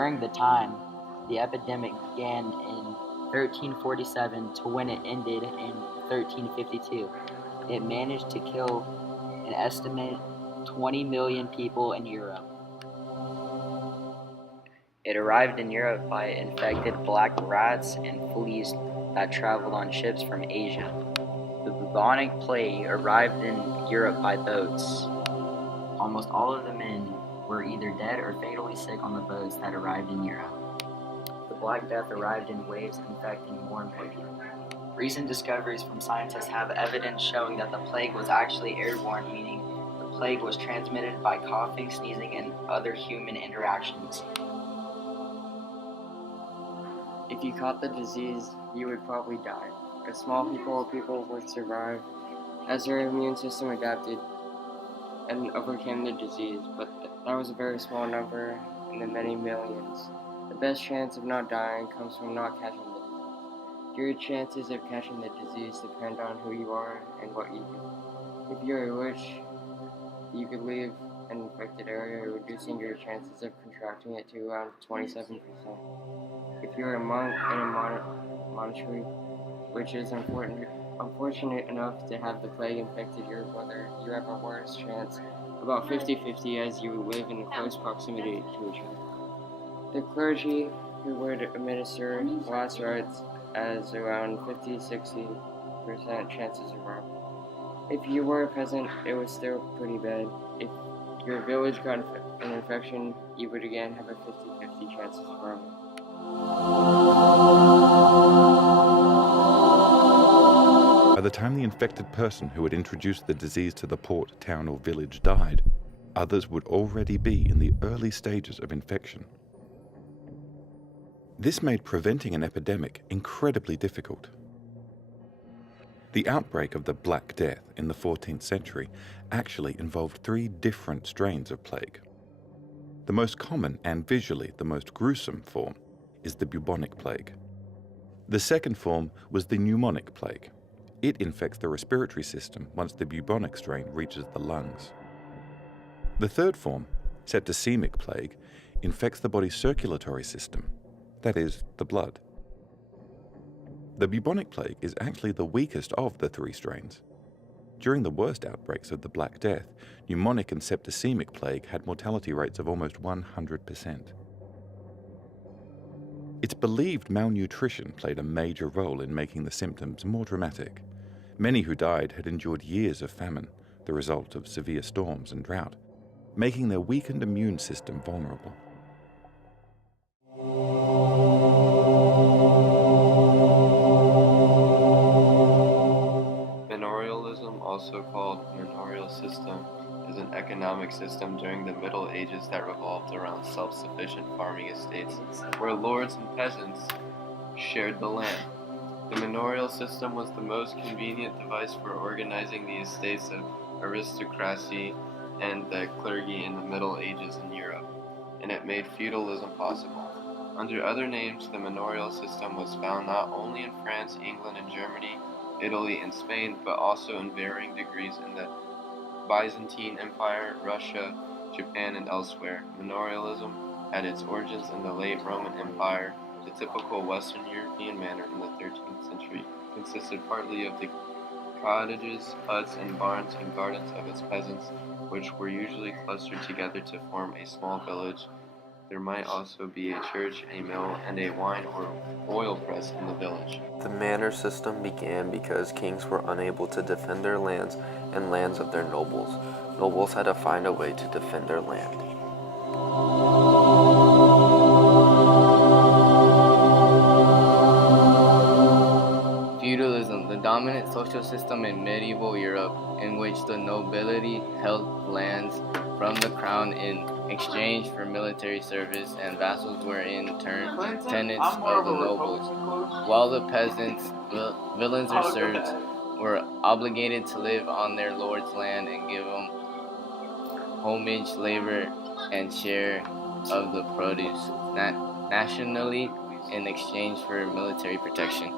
During the time, the epidemic began in 1347 to when it ended in 1352. It managed to kill an estimated 20 million people in Europe. It arrived in Europe by infected black rats and fleas that traveled on ships from Asia. The bubonic plague arrived in Europe by boats. Almost all of the men were either dead or fatally sick on the boats that arrived in Europe. The Black Death arrived in waves, infecting more and more people. Recent discoveries from scientists have evidence showing that the plague was actually airborne, meaning the plague was transmitted by coughing, sneezing, and other human interactions. If you caught the disease, you would probably die. A small people would survive as their immune system adapted and overcame the disease, but that was a very small number in the many millions. The best chance of not dying comes from not catching the disease. Your chances of catching the disease depend on who you are and what you do. If you're a witch, you could leave an infected area, reducing your chances of contracting it to around 27%. If you're a monk in a monastery, which is unfortunate enough to have the plague infected your brother, you have a worse chance, about 50-50, as you live in close proximity to each other. The clergy who would administer last rites as around 50-60% chances of survival. If you were a peasant, it was still pretty bad. If your village got an infection, you would again have a 50-50 chance of survival. By the time the infected person who had introduced the disease to the port, town, or village died, others would already be in the early stages of infection. This made preventing an epidemic incredibly difficult. The outbreak of the Black Death in the 14th century actually involved 3 different strains of plague. The most common and visually the most gruesome form is the bubonic plague. The second form was the pneumonic plague. It infects the respiratory system once the bubonic strain reaches the lungs. The third form, septicemic plague, infects the body's circulatory system, that is, the blood. The bubonic plague is actually the weakest of the 3 strains. During the worst outbreaks of the Black Death, pneumonic and septicemic plague had mortality rates of almost 100%. It's believed malnutrition played a major role in making the symptoms more dramatic. Many who died had endured years of famine, the result of severe storms and drought, making their weakened immune system vulnerable. Manorialism, also called manorial system, is an economic system during the Middle Ages that revolved around self-sufficient farming estates where lords and peasants shared the land. The manorial system was the most convenient device for organizing the estates of aristocracy and the clergy in the Middle Ages in Europe, and it made feudalism possible. Under other names, the manorial system was found not only in France, England, and Germany, Italy, and Spain, but also in varying degrees in the Byzantine Empire, Russia, Japan, and elsewhere. Manorialism had its origins in the late Roman Empire. The typical Western European manor in the 13th century consisted partly of the cottages, huts, and barns and gardens of its peasants, which were usually clustered together to form a small village. There might also be a church, a mill, and a wine or oil press in the village. The manor system began because kings were unable to defend their lands and lands of their nobles. Nobles had to find a way to defend their land. Feudalism, the dominant social system in medieval Europe, in which the nobility held lands from the crown in exchange for military service, and vassals were in turn tenants of the nobles, while the peasants, villains or serfs, were obligated to live on their lord's land and give them homage, labor, and share of the produce nationally in exchange for military protection.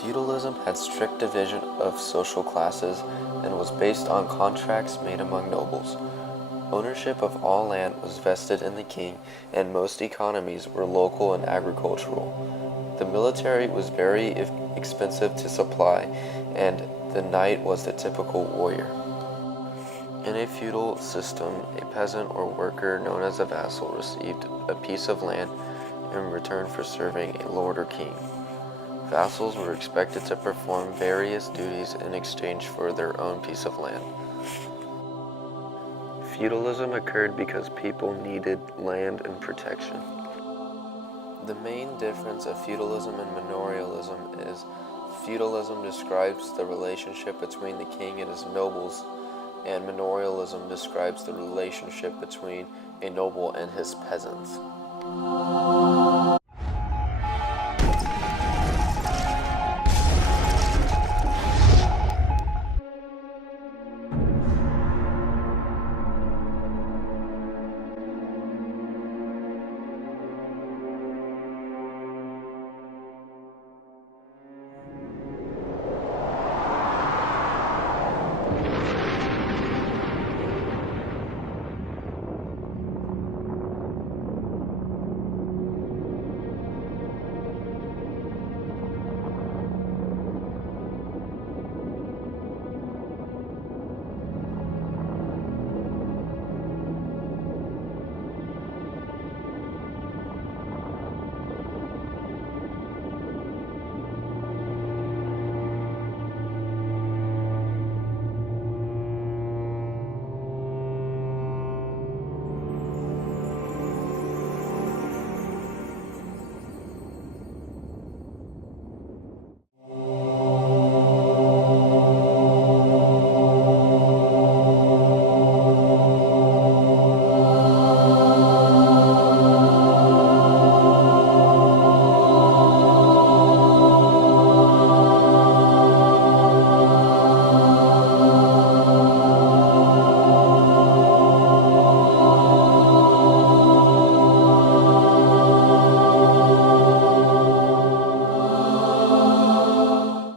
Feudalism had strict division of social classes and was based on contracts made among nobles. Ownership of all land was vested in the king, and most economies were local and agricultural. The military was very expensive to supply, and the knight was the typical warrior. In a feudal system, a peasant or worker known as a vassal received a piece of land in return for serving a lord or king. Vassals were expected to perform various duties in exchange for their own piece of land. Feudalism occurred because people needed land and protection. The main difference of feudalism and manorialism is feudalism describes the relationship between the king and his nobles, and manorialism describes the relationship between a noble and his peasants.